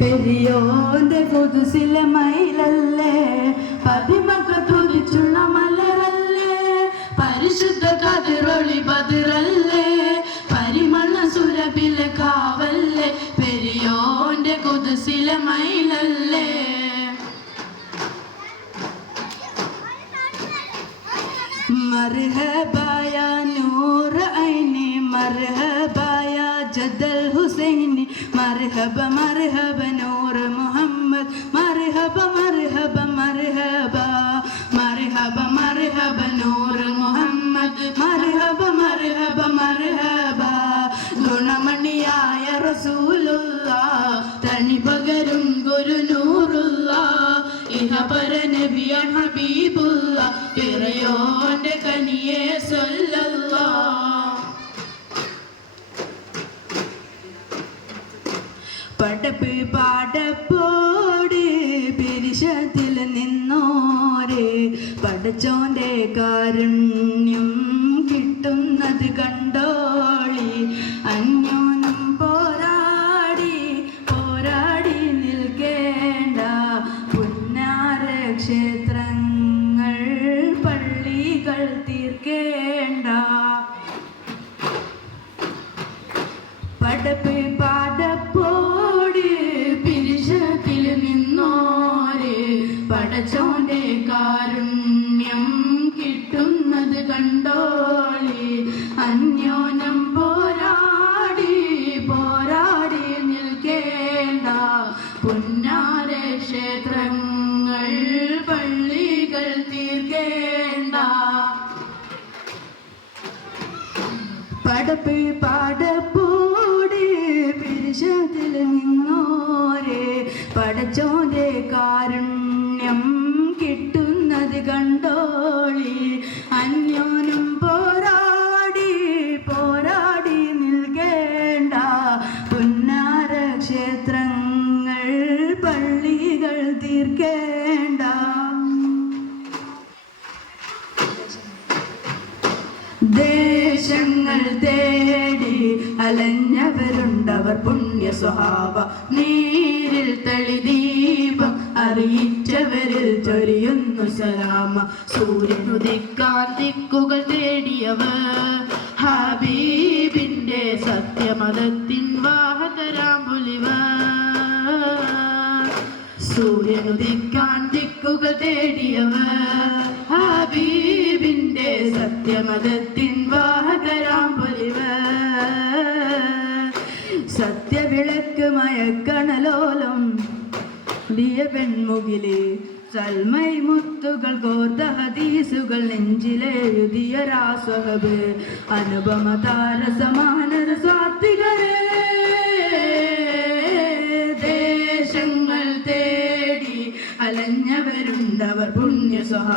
പെരിയോന്റെ കുതുസിലെ മയിലല്ലേ പതിമക്ക തുതിച്ചുള്ള മലരല്ലേ പരിശുദ്ധ കതിരൊളി ബദിറല്ലേ പരിമള സുരഭിലെ കാവല്ലേ പെരിയോന്റെ കുതുസിലെ മയിലല്ലേ मरहबा या नूर आईने मरहबा या जदल हुसैनी मरहबा मरहबा नूर मोहम्मद मरहबा मरहबा मरहबा मरहबा मरहबा नूर मोहम्मद मरहबा मरहबा मरहबा ഗുണമണിയായ റസൂലുള്ള തനി പകരും ഗുരു നൂറുള്ള ഇഹപര നബിയ ഹബീബുള്ള ഇറയോന്റെ കനിയെ സ്വല്ലല്ലാഹ് പടപ്പ് പാടപ്പോട് പിരിശത്തിൽ നിന്നോരെ പടച്ചോന്റെ കാരുണ്യം കിട്ടുന്നത് കണ്ടോളി അന്യോനം പോരാടി പോരാടി നിൽക്കേണ്ട പുന്നാര ക്ഷേത്രങ്ങൾ പള്ളികൾ തീർക്കേണ്ട പടപ്പ് പാടപ്പോട് പിരിശത്തിൽ നിന്നോരെ പടച്ചോന്റെ കാരുണ്യം കിട്ടുന്നത് കണ്ടോളി അന്യോനം പോരാടി പോരാടി നിൽക്കേണ്ട പുന്നാര ക്ഷേത്രങ്ങൾ പള്ളികൾ തീർക്കേണ്ട പടപ്പ് പാടപ്പോട് പിരിശത്തിൽ നിന്നോരെ പടച്ചോന്റെ കാരുണ്യം കിട്ടുന്നത് കണ്ടോളി അന്യോനം പോരാടി പോരാടി നിൽക്കേണ്ട പുന്നാര ക്ഷേത്രങ്ങൾ പള്ളികൾ തീർക്കേണ്ട ദേശങ്ങൾ തേടി അലഞ്ഞവരുണ്ടവർ പുണ്യ സ്വഹാബ നീരിൽ തളിദീപം അറിയിച്ചവരിൽ ചൊരിയുന്നു സലാമ സൂര്യനുദിക്കാൻ ദിക്കുകൾ തേടിയവർ ഹബീബിന്റെ സത്യമതത്തിൻ വാഹകരാമ്പുലിവർ സൂര്യനുദിക്കാൻ ദിക്കുകൾ തേടിയവർ ഹബീബിന്റെ സത്യമതത്തിൻ വാഹകരാമ്പുലിവർ സത്യവിളക്ക് മയക്കണലോലം ിയ പെൺമുകിലെ സൽമൈ മുത്തുകൾ കോർത്ത ഹദീസുകൾ നെഞ്ചിലെഴുതിയ രാസ്വഹബ് അനുപമ താരസമാനര സ്വാർത്ഥികരേ ദേശങ്ങൾ തേടി അലഞ്ഞവരുണ്ടവർ പുണ്യ സ്വഹാബ